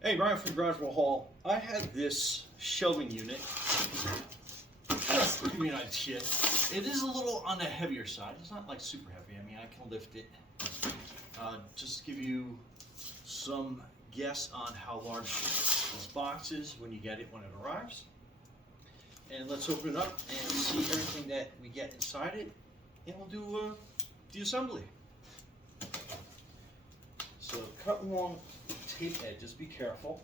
Hey, Brian from Garagewell Hall. I had this shelving unit. Just to give you an idea, it is a little on the heavier side. It's not like super heavy. I mean, I can lift it. Just to give you some guess on how large this box is when you get it when it arrives. And let's open it up and see everything that we get inside it, and we'll do the assembly. So cut along tape edges, be careful.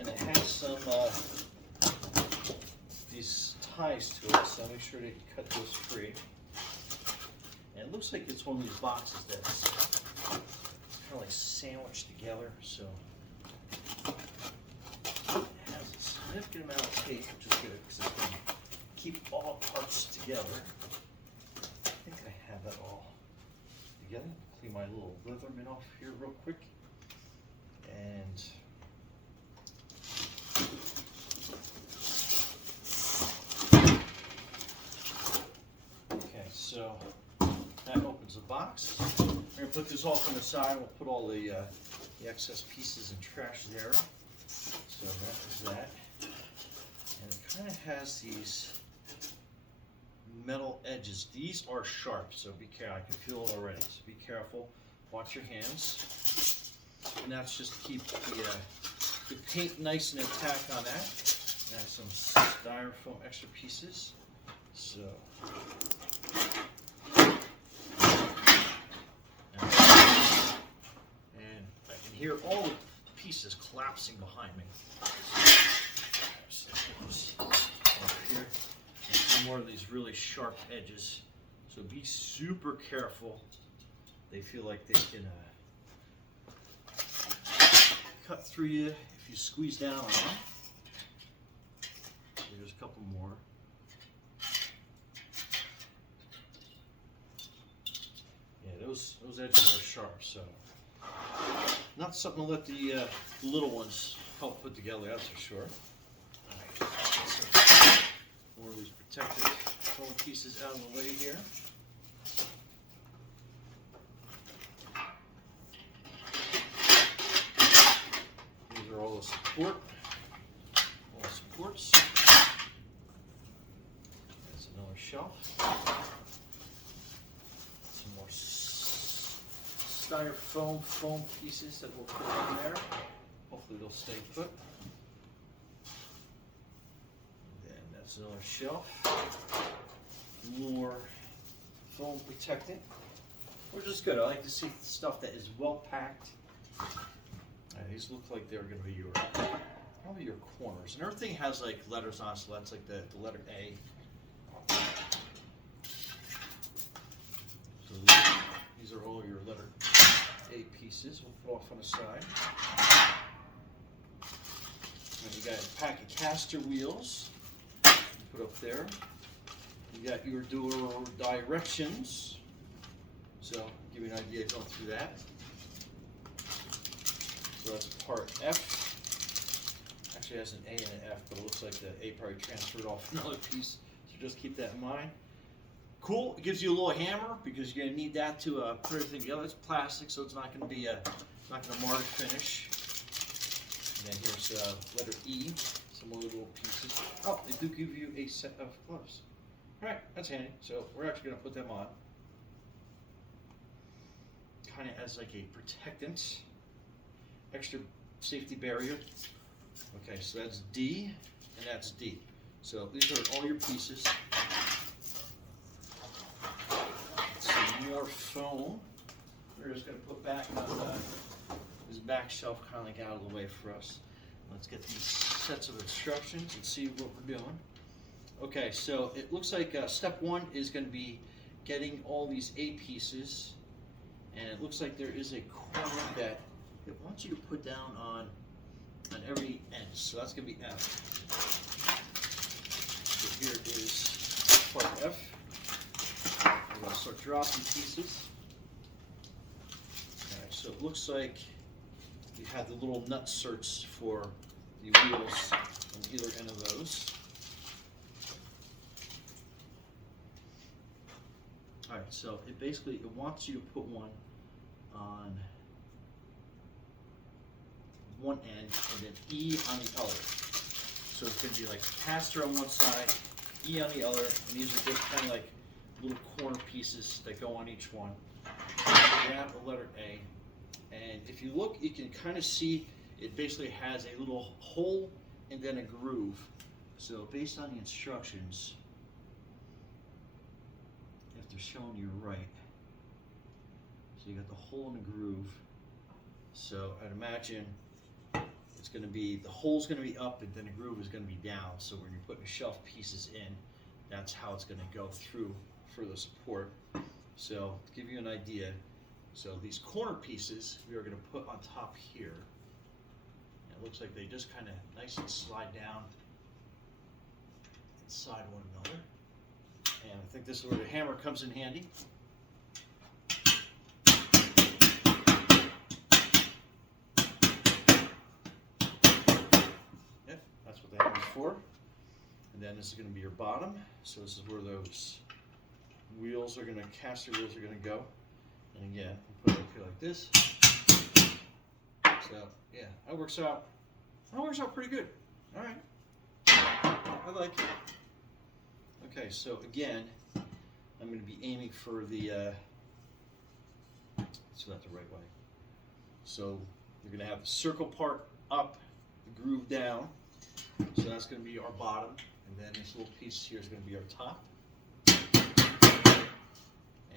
And it has some these ties to it, so make sure that you cut those free. And it looks like it's one of these boxes that's kind of like sandwiched together, so it has a significant amount of tape, which is good because it's going to keep all parts together. I think I have it all together. Clean my little Leatherman off here real quick. And okay, so that opens the box. We're going to put this off on the side. We'll put all the excess pieces and trash there. So that is that. And it kind of has these metal edges. These are sharp, so be careful. I can feel it already, so be careful. Watch your hands. And that's just to keep the paint nice and intact on that. And some styrofoam extra pieces. So, and I can hear all the pieces collapsing behind me. So, up here, and some more of these really sharp edges. So be super careful. They feel like they can cut through you if you squeeze down on them. There's a couple more. Yeah, those edges are sharp, so not something to let the little ones help put together, that's for sure. All right, so more of these protective foam pieces out of the way here. All the support, all the supports. That's another shelf. Some more styrofoam foam pieces that we'll put in there. Hopefully they'll stay put. And then that's another shelf. More foam protectant, which is good. I like to see stuff that is well packed. These look like they're going to be probably your corners. And everything has like letters on it, so that's like the letter A. So these are all your letter A pieces. We'll put off on the side. And you got a pack of caster wheels. Put up there. You got your door directions. So give you an idea going through that. So that's part F. Actually, it has an A and an F, but it looks like the A probably transferred off another piece. So just keep that in mind. Cool. It gives you a little hammer because you're going to need that to put everything together. It's plastic, so it's not going to be not going to mar the finish. And then here's letter E. Some more little pieces. Oh, they do give you a set of gloves. All right, that's handy. So we're actually going to put them on, kind of as like a protectant. Extra safety barrier. Okay, so that's D and that's D. So these are all your pieces. Some more foam. We're just going to put back on this back shelf kind of like out of the way for us. Let's get these sets of instructions and see what we're doing. Okay, so it looks like step one is going to be getting all these A pieces, and it looks like there is a corner that it wants you to put down on every end, so that's going to be F. So here is part F. We're going to start dropping pieces. Alright, so it looks like you have the little nut certs for the wheels on either end of those. Alright, so it basically wants you to put one on one end and then E on the other. So it's going to be like caster on one side, E on the other, and these are just kind of like little corner pieces that go on each one. Grab the letter A, and if you look, you can kind of see it basically has a little hole and then a groove. So based on the instructions, if they're showing you right, so you got the hole and the groove. So I'd imagine it's going to be, the hole's going to be up and then the groove is going to be down. So when you're putting the shelf pieces in, that's how it's going to go through for the support. So to give you an idea, so these corner pieces we are going to put on top here. And it looks like they just kind of nice and slide down inside one another. And I think this is where the hammer comes in handy. Yep, that's what the hammer's for. And then this is going to be your bottom. So this is where those wheels are going to, caster wheels are going to go. And again, we'll put it up here like this. So yeah, that works out pretty good. All right, I like it. Okay, so again, I'm going to be aiming for the, so that's the right way. So you're going to have the circle part up, the groove down. So that's going to be our bottom, and then this little piece here is going to be our top.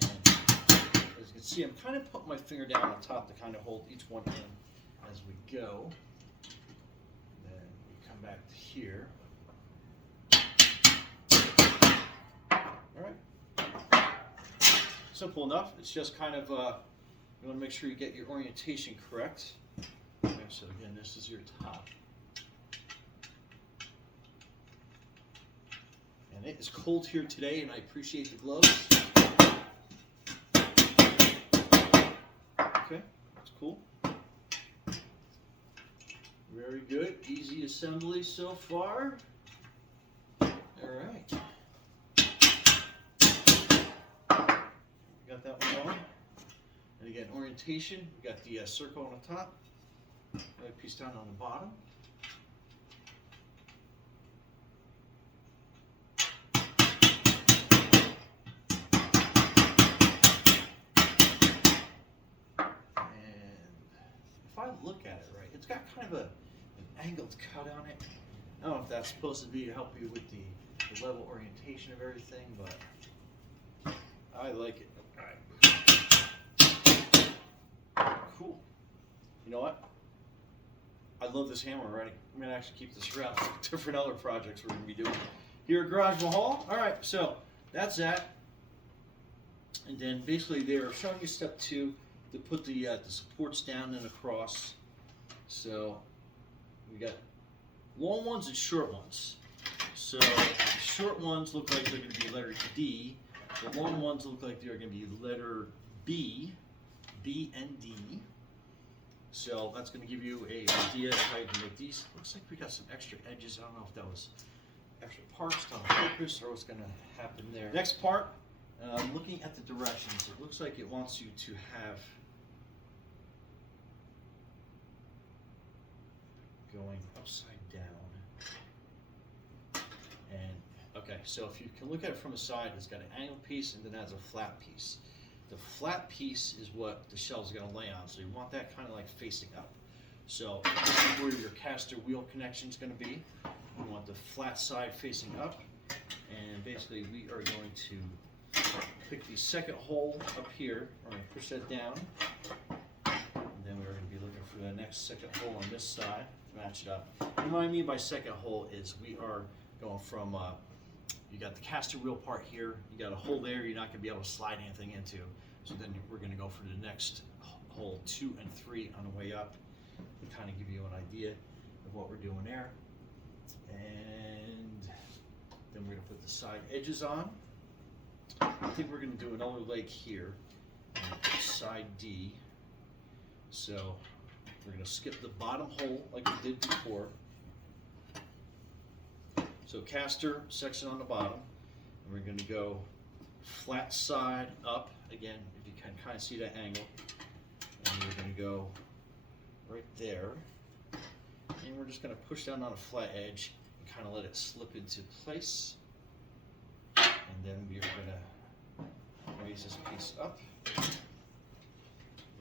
And as you can see, I'm kind of putting my finger down on top to kind of hold each one in as we go. Then we come back to here. All right. Simple enough. It's just kind of, you want to make sure you get your orientation correct. Okay, so again, this is your top. And it is cold here today, and I appreciate the gloves. Okay, that's cool. Very good. Easy assembly so far. All right. Got that one on. And again, orientation. We got the circle on the top, right piece down on the bottom. If I look at it right, it's got kind of an angled cut on it. I don't know if that's supposed to be to help you with the level orientation of everything, but I like it. All right. Cool. You know what? I love this hammer already. I'm going to actually keep this around for different other projects we're going to be doing here at Garage Mahal. All right, so that's that. And then basically they're showing you step 2 to put the supports down and across. So we got long ones and short ones. So the short ones look like they're going to be letter D. The long ones look like they're going to be letter B, B and D. So that's going to give you an idea of how you can make these. Looks like we got some extra edges. I don't know if that was extra parts on purpose or what's going to happen there. Next part, looking at the directions, it looks like it wants you to have going upside down. And okay, so if you can look at it from the side, it's got an angled piece and then it has a flat piece. The flat piece is what the shelves are going to lay on, so you want that kind of like facing up. So this is where your caster wheel connection is going to be. You want the flat side facing up, and basically we are going to pick the second hole up here. We're going to push that down, and then we're going to be looking for the next second hole on this side to match it up. And what I mean by second hole is we are going from you got the caster wheel part here, you got a hole there you're not going to be able to slide anything into. So then we're going to go for the next hole 2 and 3 on the way up to kind of give you an idea of what we're doing there. And then we're going to put the side edges on. I think we're going to do another leg here, side D. So we're going to skip the bottom hole like we did before. So caster section on the bottom, and we're going to go flat side up, again, if you can kind of see that angle, and we're going to go right there, And we're just going to push down on a flat edge and kind of let it slip into place. And then we are going to raise this piece up. And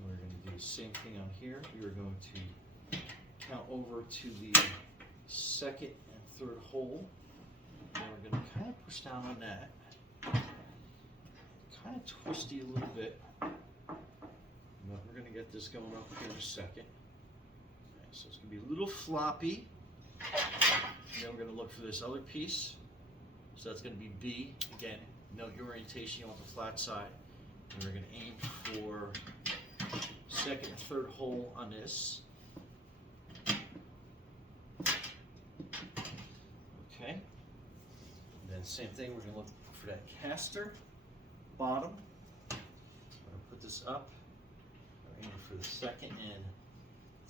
we're going to do the same thing on here. We are going to count over to the second and third hole. And we're going to kind of push down on that. Kind of twisty a little bit. But we're going to get this going up here in a second. Right, so it's going to be a little floppy. And then we're going to look for this other piece. So that's going to be B. Again, note your orientation, you want the flat side. And we're going to aim for second and third hole on this. Okay. And then same thing, we're going to look for that caster bottom. I'm going to put this up. I'm aiming for the second and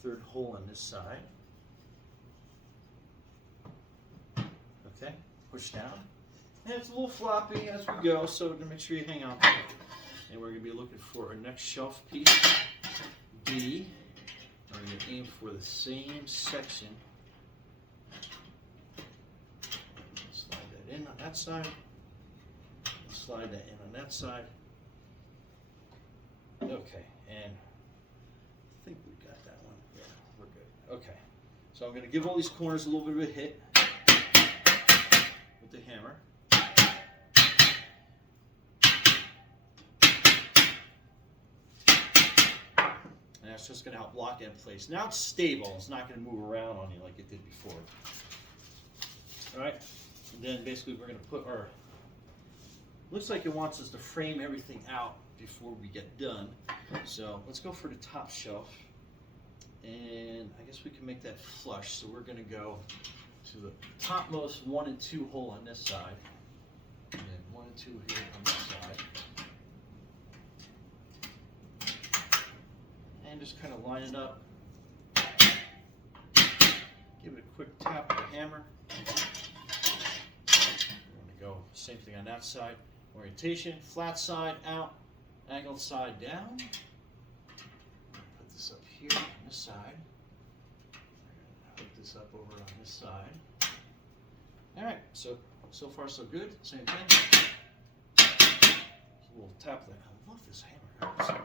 third hole on this side. Okay, push down. And it's a little floppy as we go, so to make sure you hang on to it. And we're going to be looking for our next shelf piece, D. We're going to aim for the same section. Slide that in on that side. Slide that in on that side. Okay, and I think we got that one. Yeah, we're good. Okay, so I'm going to give all these corners a little bit of a hit with the hammer. And that's just going to help lock it in place. Now it's stable. It's not going to move around on you like it did before. All right, and then basically we're going to put our, looks like it wants us to frame everything out before we get done. So let's go for the top shelf. And I guess we can make that flush. So we're going to go to the topmost 1 and 2 hole on this side. And then 1 and 2 here on this side. And just kind of line it up. Give it a quick tap with the hammer. We're going to go same thing on that side. Orientation, flat side out, angled side down. Put this up here on this side. We're going to put this up over on this side. All right, so far so good. Same thing. We'll tap that. I love this hammer.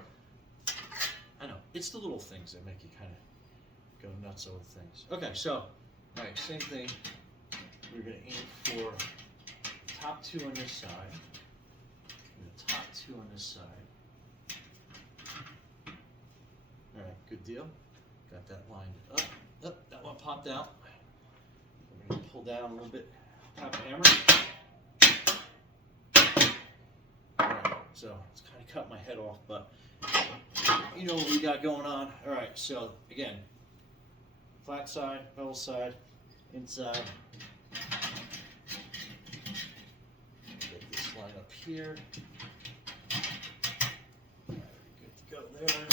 I know, it's the little things that make you kind of go nuts over things. Okay, so, all right, same thing. We're going to aim for the top 2 on this side. The top 2 on this side. All right, good deal. Got that lined up. Oh, that one popped out. We're going to pull down a little bit. Tap the hammer. All right, so it's kind of cut my head off, but you know what we got going on. All right, so again, flat side, bevel side, inside. Get this line up here. All right, good to go there.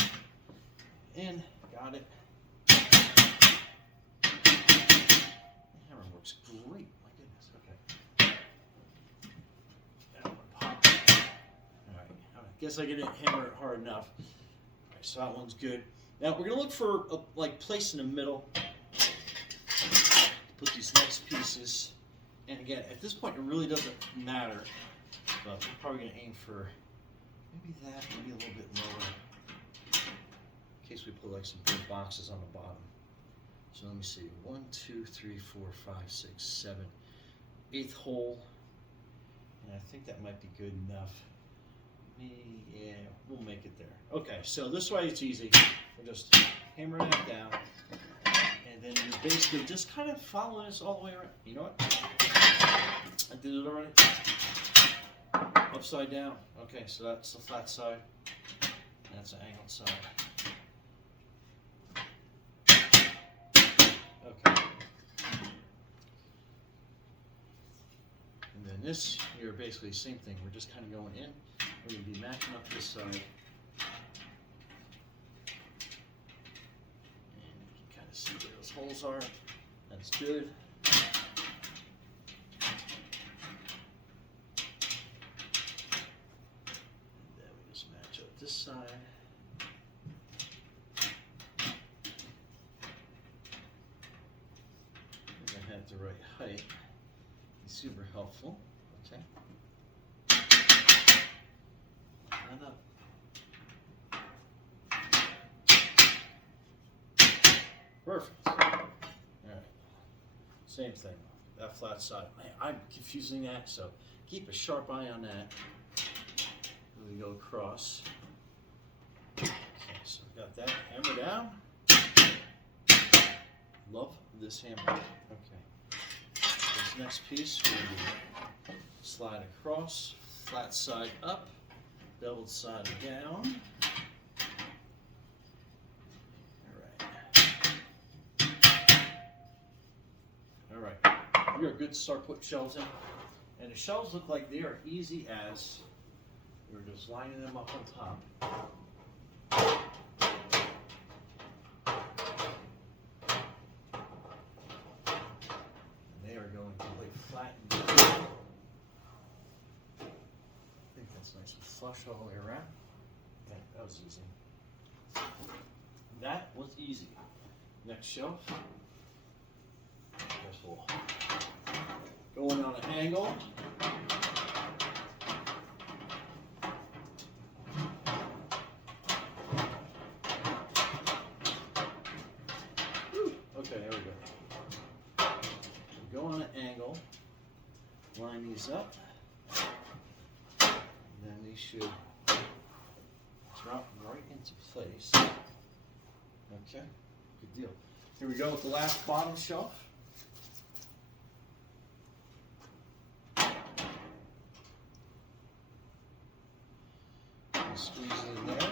In, got it. The hammer works great. My goodness. Okay. That one popped. All right. I guess I didn't hammer it hard enough. So that one's good. Now we're going to look for a place in the middle to put these next pieces. And again, at this point it really doesn't matter, but we're probably going to aim for maybe that, maybe a little bit lower, in case we put like some big boxes on the bottom. So let me see, 1, 2, 3, 4, 5, 6, 7, 8th hole, and I think that might be good enough. Yeah, we'll make it there. Okay, so this way it's easy. We're just hammering it down, and then you're basically just kind of following this all the way around. You know what? I did it already. Upside down. Okay, so that's the flat side. That's the angled side. Okay. And then this, you're basically the same thing. We're just kind of going in. We're going to be matching up this side. And you can kind of see where those holes are. That's good. And then we just match up this side. the right height is super helpful. Okay. Run up. Perfect. All right. Same thing. That flat side. Man, I'm confusing that, so keep a sharp eye on that. We go across. Okay, so we got that hammer down. Love this hammer. Okay. This next piece we slide across, flat side up, beveled side down. All right. We are good to start putting shelves in. And the shelves look like they are easy as we're just lining them up on top. They are going to lay flat and down. I think that's nice and flush all the way around. Okay, that was easy. That was easy. Next shelf. Guess we'll go in on an angle. Okay, there we go. Go on an angle, line these up, and then these should drop right into place. Okay, good deal. Here we go with the last bottom shelf. Squeeze it in there.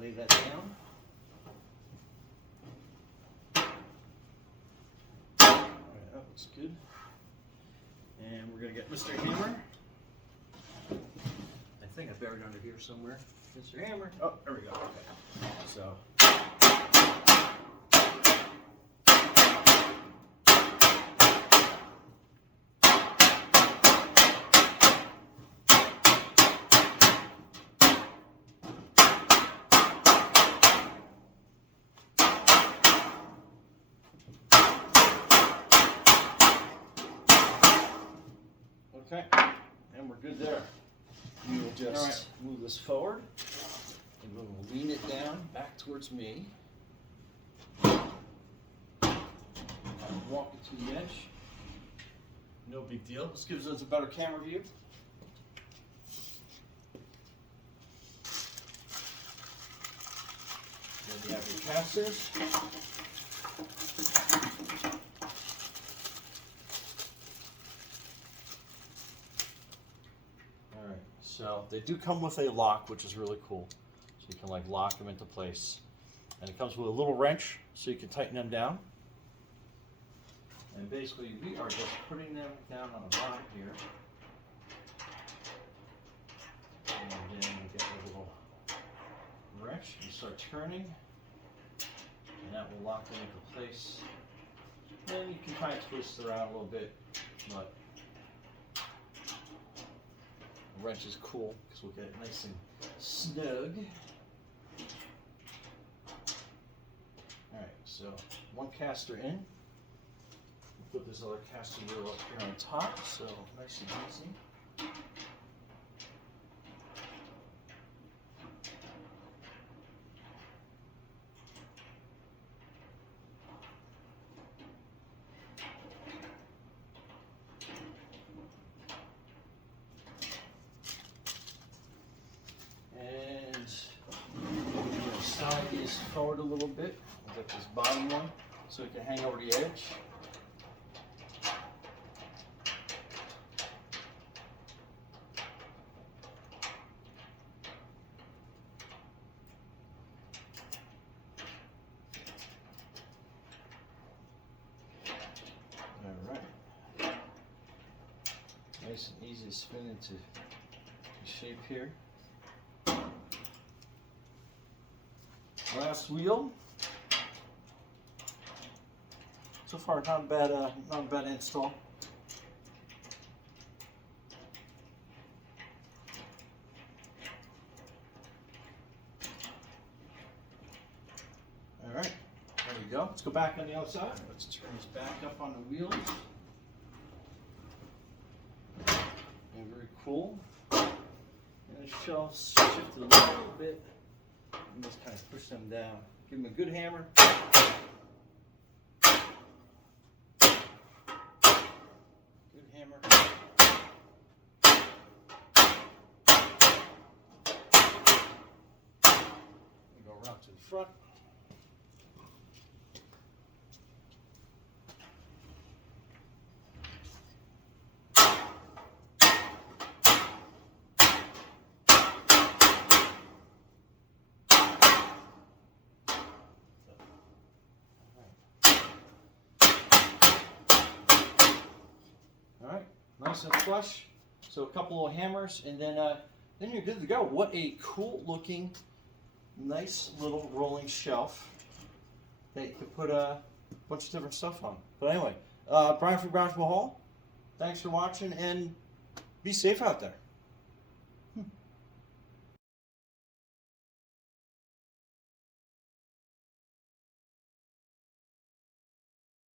Lay that down. All right, that looks good. And we're going to get Mr. Hammer. I think I buried under here somewhere. Mr. Hammer. Oh, there we go. Okay. So. Okay, and we're good there. We will just move this forward, and we'll lean it down back towards me. Walk it to the edge. No big deal. This gives us a better camera view. Then you have your casters. So they do come with a lock, which is really cool. So you can like lock them into place. And it comes with a little wrench, so you can tighten them down. And basically we are just putting them down on the bottom here. And then you get a little wrench, you start turning, and that will lock them into place. Then you can kind of twist it around a little bit, but the wrench is cool because we'll get it nice and snug. Alright, so one caster in. We'll put this other caster wheel up here on top, so nice and easy. Slide these forward a little bit. We'll get this bottom one so it can hang over the edge. All right. Nice and easy to spin into shape here. Last wheel. So far, not a bad install. go. Let's go back on the other side. Let's turn this back up on the wheels. And very cool. And the shelves shifted a little bit. And just kind of push them down. Give them a good hammer. Good hammer. We go around to the front. Alright, nice and flush. So a couple of hammers and then you're good to go. What a cool looking, nice little rolling shelf that you can put a bunch of different stuff on. But anyway, Brian from Brownsville Hall, thanks for watching and be safe out there.